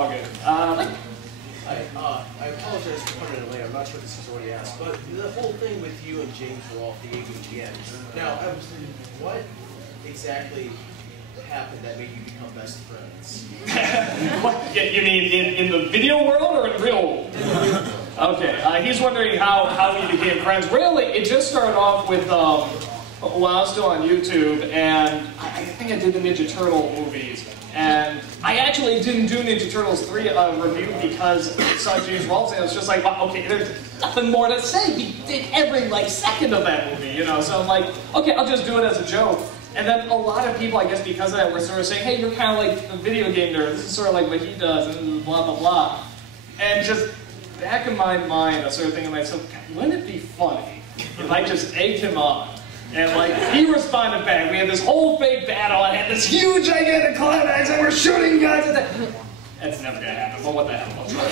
All good. I apologize for coming in late. I'm not sure if this is already asked, but the whole thing with you and James Rolfe, the ABGN. Now, what exactly happened that made you become best friends? What, you mean in the video world or in real world? Okay, he's wondering how we became friends. Really, it just started off with while I was still on YouTube, and I think I did the Ninja Turtle movies. And I actually didn't do Ninja Turtles 3 review because I saw James Rolfe, and it was just like, well, okay, there's nothing more to say. He did every second of that movie, you know. So I'm like, okay, I'll just do it as a joke. And then a lot of people, I guess because of that, were sort of saying, hey, you're kind of like a video game nerd. This is sort of like what he does, and blah, blah, blah. And just back in my mind, I was sort of thinking to myself, wouldn't it be funny if I just egged him on? And he responded back. We had this whole fake battle. I had this huge, gigantic climax, and we're shooting guys at that. That's never gonna happen, but what the hell, I'll try.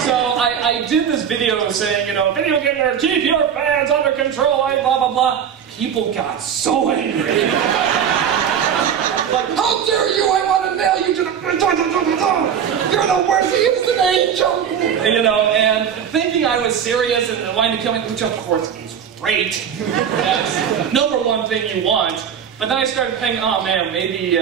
So I did this video saying, you know, video game nerd, keep your fans under control, blah, blah, blah. People got so angry. Like, how dare you, I want to nail you to the... You're the worst, he is an angel! You know, and thinking I was serious and wanting to kill me, which of course is great. That's the number one thing you want. But then I started thinking, oh man, maybe,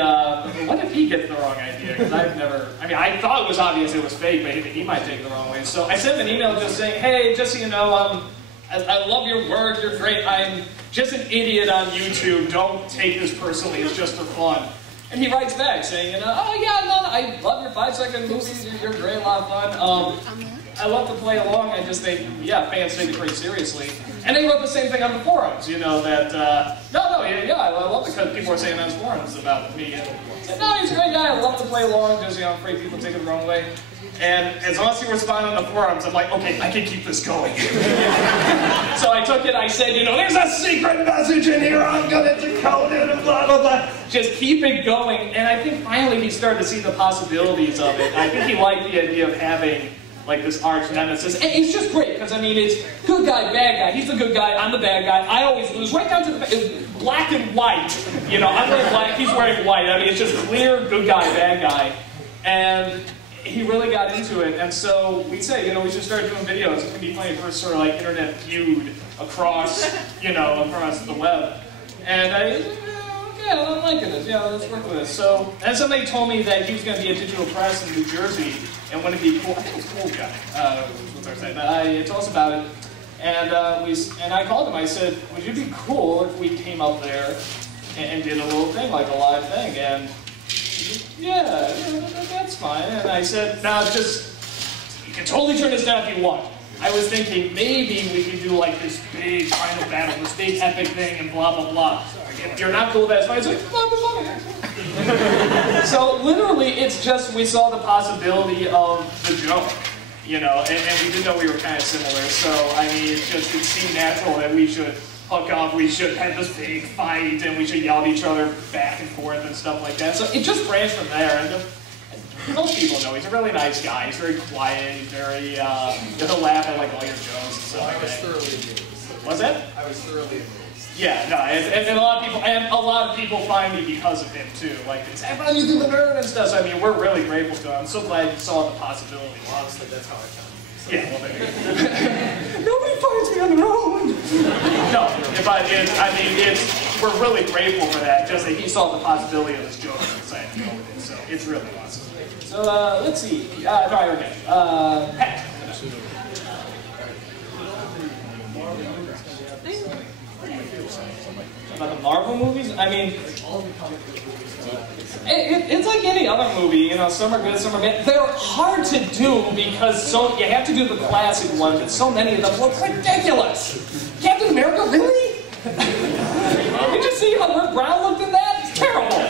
what if he gets the wrong idea? Because I've never, I mean, I thought it was obvious it was fake, but he might take it the wrong way. So I sent him an email just saying, hey, just so you know, I love your work, you're great, I'm just an idiot on YouTube, don't take this personally, it's just for fun. And he writes back saying, you know, oh yeah, no, I love your 5-second movies, you're great, a lot of fun. I love to play along, I just think, yeah, fans take it pretty seriously. And they wrote the same thing on the forums, you know, that, yeah, I love it because people were saying on forums about me. And said, no, he's a great guy, I love to play along, just, you know, I'm afraid people take it the wrong way. And as long as he responded on the forums, I'm like, okay, I can keep this going. So I took it, I said, you know, there's a secret message in here, I'm gonna decode it, and blah, blah, blah. Just keep it going. And I think finally he started to see the possibilities of it. I think he liked the idea of having like this arch nemesis. And it's just great, because I mean, it's good guy, bad guy. He's the good guy, I'm the bad guy. I always lose, right down to the, it's black and white. You know, I'm wearing black, he's wearing white. I mean, it's just clear, good guy, bad guy. And he really got into it, and so we say, you know, we should start doing videos. It can be funny for sort of like internet feud across, you know, across the web. And okay, I'm liking this. Yeah, let's work with this. So, and somebody told me that he was going to be at Digital Press in New Jersey, and wouldn't it be cool? I think it was Cool Guy. What's our site? He told us about it, and I called him. I said, would you be cool if we came up there and did a little thing, like a live thing? And yeah, that's fine. And I said, no, just, you can totally turn this down if you want. I was thinking maybe we could do like this big final battle, this big epic thing, and blah, blah, blah. If you're not cool with that, it's fine. It's like, so literally, it's just, we saw the possibility of the joke, you know, and we didn't know we were kind of similar. So, I mean, it seemed natural that we should hook up, we should have this big fight, and we should yell at each other back and forth and stuff like that. So it just branched from there, and most people know he's a really nice guy. He's very quiet, he's very, he'll laugh at like all your jokes and stuff like that. I was thoroughly amused. What's that? I was thoroughly amused. Yeah, no, and a lot of people find me because of him too. Like, it's, I found you through the nerd and stuff. So I mean, we're really grateful to him. I'm so glad you saw the possibility. Well, honestly, that's how I found you. So yeah, well, there you go. Nobody finds me on their own. No, I mean, we're really grateful for that. Just that he saw the possibility of this joke and decided to go with it. So it's really awesome. So let's see. Try again. Pat. About the Marvel movies? I mean, it's like any other movie, you know, some are good, some are bad. They're hard to do because you have to do the classic ones, and so many of them look ridiculous. Captain America, really? Did you see how Rick Brown looked in that? It's terrible.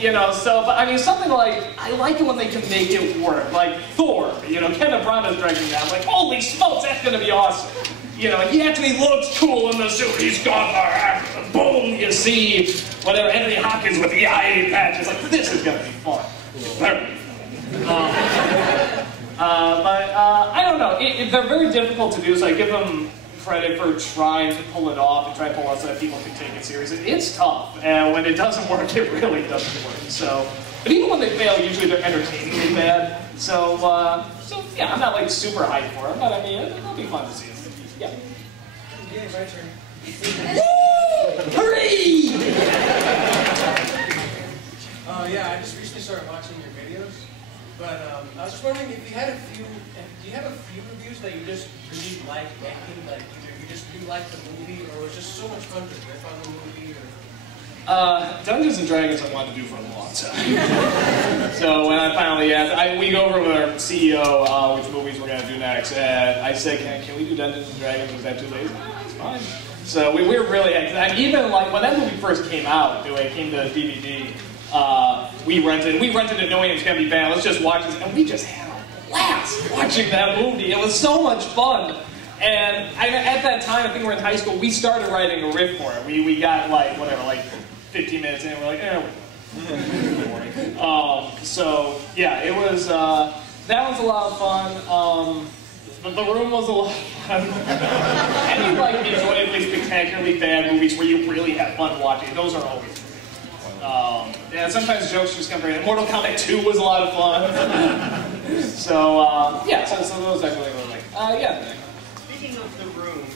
You know, so, but I mean, something like, I like it when they can make it work. Like Thor, you know, Kenneth Branagh's directing that. I'm like, holy smokes, that's gonna be awesome. You know, he actually looks cool in the suit. He's got the boom, you see, whatever, Anthony Hopkins with the eye patch. It's like, this is going to be fun. Very fun. But I don't know. They're very difficult to do, so I give them credit for trying to pull it off and try to pull it so that people can take it seriously. It's tough, and when it doesn't work, it really doesn't work. So But even when they fail, usually they're entertainingly bad. So yeah, I'm not like super hyped for them, but I mean, it'll be fun to see. Yeah. Yeah, my turn. Hurry! Yeah, I just recently started watching your videos, but I was just wondering if you had a few. Do you have a few reviews that you just really like making? Like either you just really like the movie, or it was just so much fun to riff on the movie, or. Dungeons and Dragons I wanted to do for a long time. So when I finally asked, we go over with our CEO which movies we're going to do next, and I said, can we do Dungeons and Dragons? Was that too late? No, it's fine. So we were really, even like when that movie first came out, it came to DVD, we rented it knowing it was going to be bad. Let's just watch this, and we just had a blast watching that movie. It was so much fun. And at that time, I think we were in high school, we started writing a riff for it. We got like, 15 minutes in, we're like, so yeah, it was, that was a lot of fun. The Room was a lot of fun. Any like enjoyably spectacularly bad movies where you really have fun watching, those are always fun. Yeah, sometimes jokes just come very. Mortal Kombat 2 was a lot of fun. So yeah, so those I really like. Yeah. Speaking of The Room,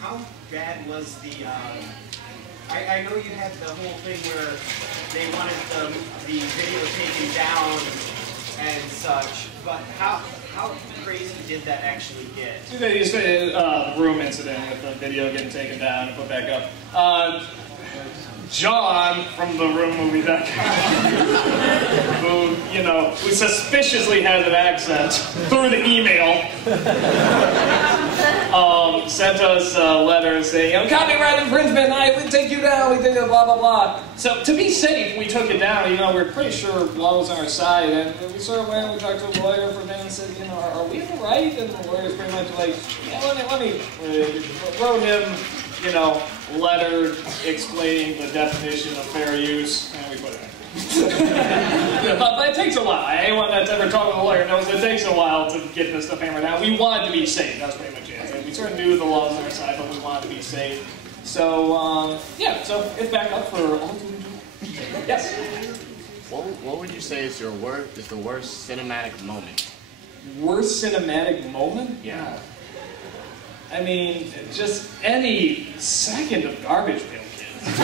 how bad was the? I know you had the whole thing where they wanted the video taken down and such, but how crazy did that actually get? The Room incident with the video getting taken down and put back up. John from the RoomMovie.com, who suspiciously has an accent through the email, sent us a letter saying, copyright infringement, we take you down, we take it, blah, blah, blah. So to be safe, we took it down. We're pretty sure law was on our side, and we sort of went and we talked to a lawyer for a minute and said, are we in the right? And the lawyer's pretty much like, yeah, let me wrote him, letter explaining the definition of fair use, and we put it in. But it takes a while. Anyone that's ever talked with a lawyer knows it takes a while to get this stuff hammered out. We wanted to be safe. That's pretty much it. We sort of knew the laws on our side, but we wanted to be safe. So, yeah, so it's back up for all to do. Yes? What would you say is the worst cinematic moment? Worst cinematic moment? Yeah. I mean, just any second of Garbage Pail Kids.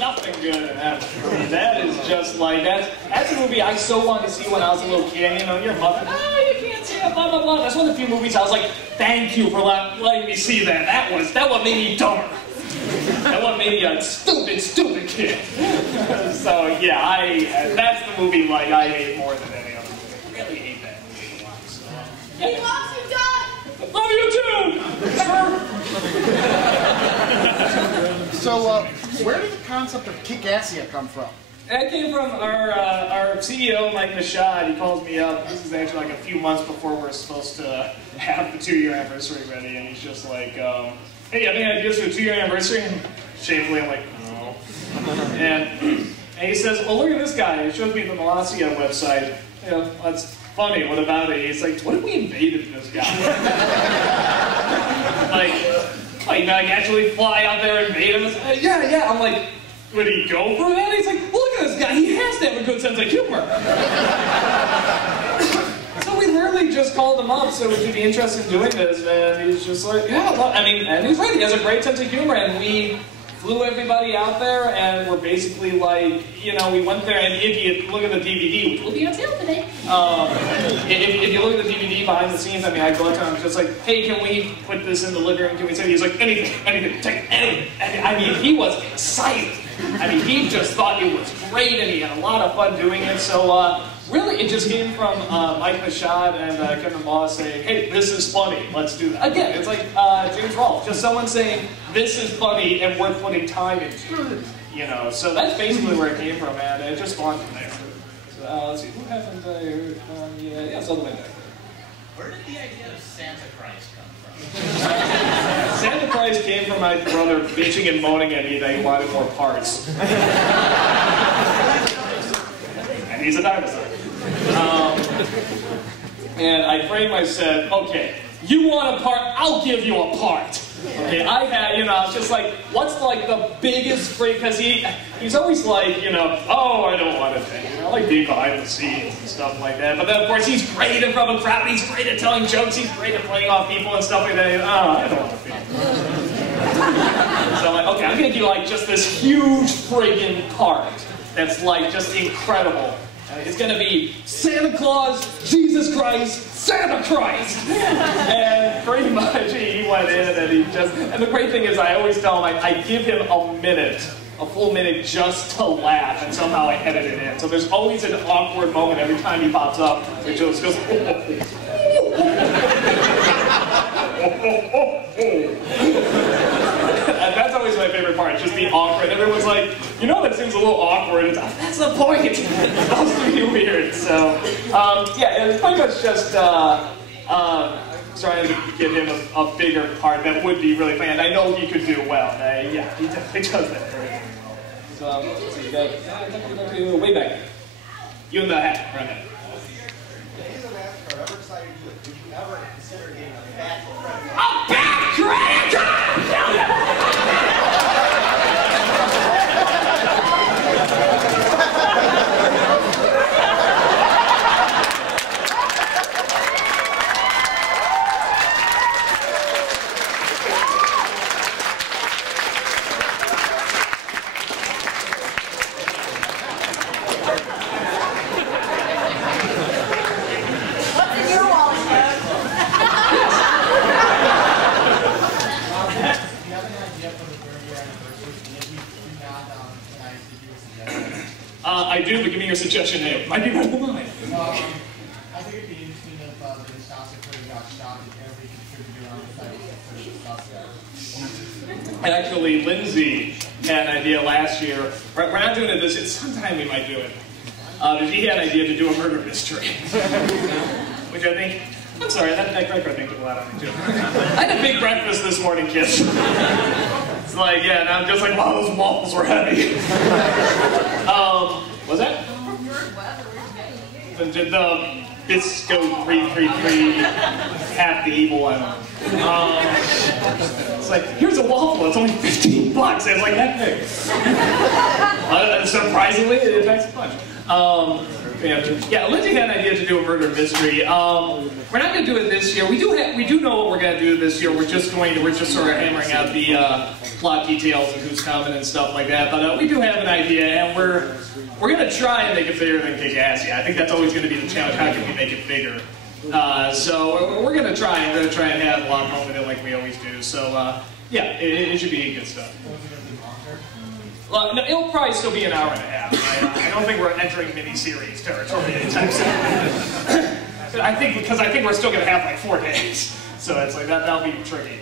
Nothing good in that movie. That is just like, that's a movie I so wanted to see when I was a little kid. Your mother, you can't see it, blah, blah, blah. That's one of the few movies I was like, thank you for letting me see that. That what made me dumber. That what made me a stupid kid. So yeah, that's the movie I hate more than any other movie. I really hate that movie a lot. So, He loves you, Dad! love you too! So, where did the concept of Kick-Assia come from? That came from our CEO, Mike Mashad. He calls me up. This is actually like a few months before we're supposed to have the 2-year anniversary ready, and he's just like, hey, you have any ideas for the 2-year anniversary? And shamefully, I'm like, no. And he says, well, look at this guy. He shows me the Malasia website. That's funny. What about it? He's like, what if we invaded this guy? like actually fly out there and invade him? Yeah. I'm like, would he go for that? He's like, well, look at this guy. He has to have a good sense of humor. So we literally just called him up, so would you be interested in doing this? And he's just like, yeah, well, and he's right. He has a great sense of humor, and we flew everybody out there, and we're basically like, we went there, and if you look at the DVD, which will be on sale today, if you look at the DVD behind the scenes, I go up to him, I'm just like, hey, can we put this in the living room? Can we say? He's like, anything, take anything. He was excited. He just thought it was great, and he had a lot of fun doing it. So really, it just came from Mike Mashad and Kevin Moss saying, hey, this is funny, let's do that. Again, it's like James Rolfe, just someone saying, this is funny and worth putting time into. So that's basically where it came from, and it just spawned from there. So let's see, who haven't I heard from? Yeah, it's all the way back there. Where did the idea of Santa Christ come from? Santa Christ came from my brother bitching and moaning at me that he wanted more parts. And he's a dinosaur. And I framed I said, okay, you want a part, I'll give you a part. Okay, I had, it's just like, what's like the biggest freak? Because he's always like, oh, I don't want to think. I like being behind the scenes and stuff like that. But then, of course, he's great in front of a crowd. He's great at telling jokes. He's great at playing off people and stuff like that. Oh, I don't want to think. So I'm like, okay, I'm going to do like just this huge friggin' part that's like just incredible. It's going to be Santa Claus, Jesus Christ, Santa Christ! And pretty much he went in and and the great thing is I always tell him, I give him a full minute just to laugh, and somehow I edit it in. So there's always an awkward moment every time he pops up, which just goes, And that's always my favorite part, just the awkward. Everyone's like, that seems a little awkward. It's, that's the point. It's supposed to be weird. So, yeah, it's pretty much just trying to give him a bigger part that would be really fun. And I know he could do well. Yeah, he definitely does that very, very well. So, let's see, way back. You in the hat, right now. He's an NASCAR. I'm excited to do it. Would you ever consider getting a bad credit card? A bad credit card! What's in your wallet, Coach? I do, but give me your suggestion. It might be better than mine. I think it'd be interesting if the nostalgic crew got shot and every contributor on the site was Actually, Lindsay had an idea last year. We're not doing it this year. Sometime we might do it. She had an idea to do a murder mystery. Which I think, I'm sorry, that record thing took a lot out of me too. I had a big breakfast this morning, kids. It's like, yeah, and I'm just like, wow, those waffles were heavy. What's that? Did the Bisco 333 have the evil one? It's like, here's a waffle, it's only $15. And it's like that big. Surprisingly, it affects a bunch. Yeah, Lindsay had an idea to do a murder mystery. We're not going to do it this year. We do know what we're going to do this year. We're just sort of hammering out the plot details and who's coming and stuff like that. But we do have an idea, and we're going to try and make it bigger than Kick-Ass. I think that's always going to be the challenge. How can we make it bigger? So we're going to try. We're going to try and have a lot of fun with it like we always do. So yeah, it should be good stuff. Well, no, it'll probably still be an hour and a half. I don't think we're entering mini-series territory anytime soon. I think we're still going to have like 4 days. So it's like that'll be tricky.